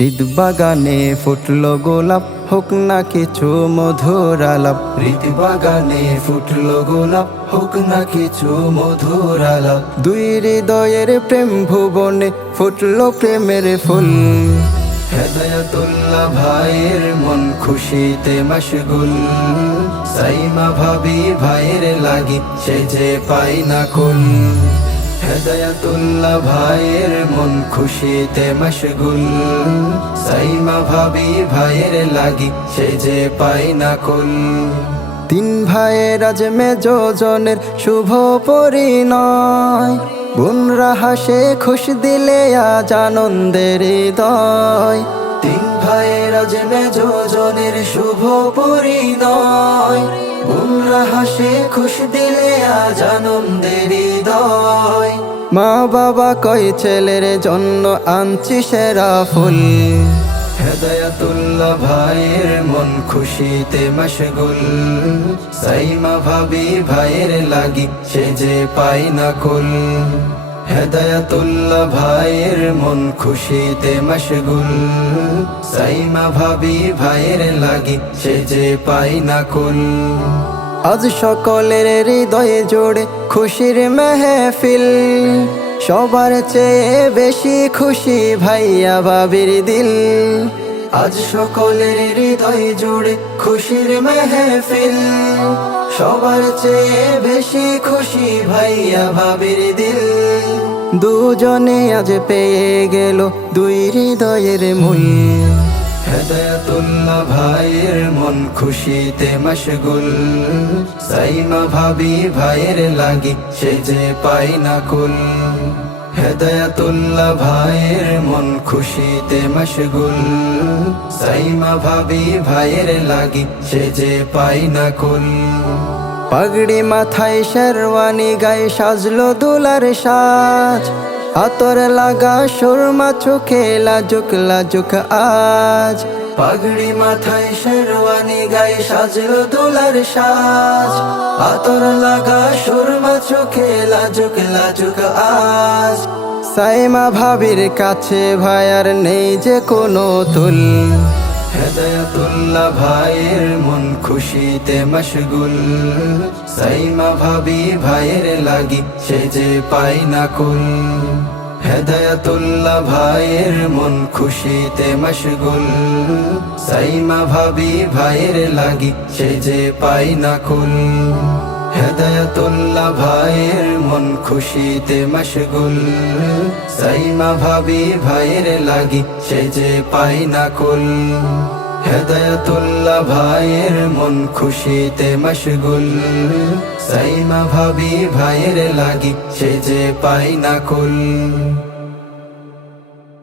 হৃদ বাগানে ফুটলো গোলাপ, হোক না কিছু মধুর আলাপ। হৃদ বাগানে ফুটলো গোলাপ, হোক না কিছু মধুর আলাপ। দুই হৃদয়ের প্রেম ভুবনে ফুটলো প্রেমের ফুল। হেদায়াতুল্লাহ ভাইয়ের মন খুশিতে মশগুল। সাইমা ভাবি ভাইয়ের লাগি সে যে পাই না কুল। হেদায়াতুল্লাহ ভাইয়ের মন খুশিতে মশগুল। সাইমা ভাবি ভাইয়ের লাগি সে যে পাই না কুল। তিন ভাইয়ের আজ মেজজনের শুভ পরিণয়। বোনরা হাসে খুশ দিলে আজ আনন্দের হৃদয়। তিন ভাইয়ের আজ মেজজনের শুভ পরিণয়। বোনরা হাসে খুশ দিলে আজ আনন্দের হৃদয়। মা বাবা কয় ছেলের জন্য আনছি সেরা ফুল। হেদায়াতুল্লাহ ভাইয়ের মন খুশিতে মশগুল। সাইমা ভাবি ভাইয়ের লাগি সে যে পাই না কুল। হেদায়াতুল্লাহ ভাইয়ের মন খুশিতে মশগুল। সাইমা ভাবি ভাইয়ের লাগি সে যে পাই না কুল। আজ সকলের হৃদয়ে জোড়ে খুশির মেহফিল। সবার চেয়ে বেশি খুশি ভাইয়া ভাবির দিল। আজ সকলের হৃদয় জুড়ে খুশির মেহফিল। সবার চেয়ে বেশি খুশি ভাইয়া ভাবির দিল। দুজনে আজ পেয়ে গেল দুই হৃদয়ের মূল। হেদায়াতুল্লাহ ভাইয়ের মন খুশিতে মশগুল। সাইমা ভাবি ভাইয়ের লাগি সে যে পাই না কুল। হেদায়াতুল্লাহ ভাইয়ের মন খুশিতে মশগুল। সাইমা ভাবি ভাইয়ের লাগি সে যে পাই না কুল। পাগড়ি মাথায় শেরওয়ানি গায়ে সাজলো দুলার সাজ। আতর লাগা সুরমা চোখে লাজুক লাজুক আজ। পাগড়ি মাথায় শেরওয়ানি গায়ে সাজলো দুলার সাজ। আতর লাগা সুরমা চোখে লাজুক লাজুক আজ। সাইমা ভাবির কাছে ভাইয়ার নেই যে কোনো তুল। হেদায়াতুল্লাহ ভাইয়ের মন খুশিতে মশগুল। সাইমা ভাবি ভাইয়ের লাগি সে যে পাই না কুল। হেদায়াতুল্লাহ ভাইয়ের মন খুশিতে মশগুল। সাইমা ভাবি ভাইয়ের লাগি সে যে পাই না কুল। হেদায়াতুল্লাহ ভাইয়ের মন খুশিতে মশগুল। সাইমা ভাবি ভাইয়ের লাগি সে যে পাই না কুল। হেদায়াতুল্লাহ ভাইয়ের মন খুশিতে মশগুল। সাইমা ভাবি ভাইয়ের লাগি সে যে পাই না কুল।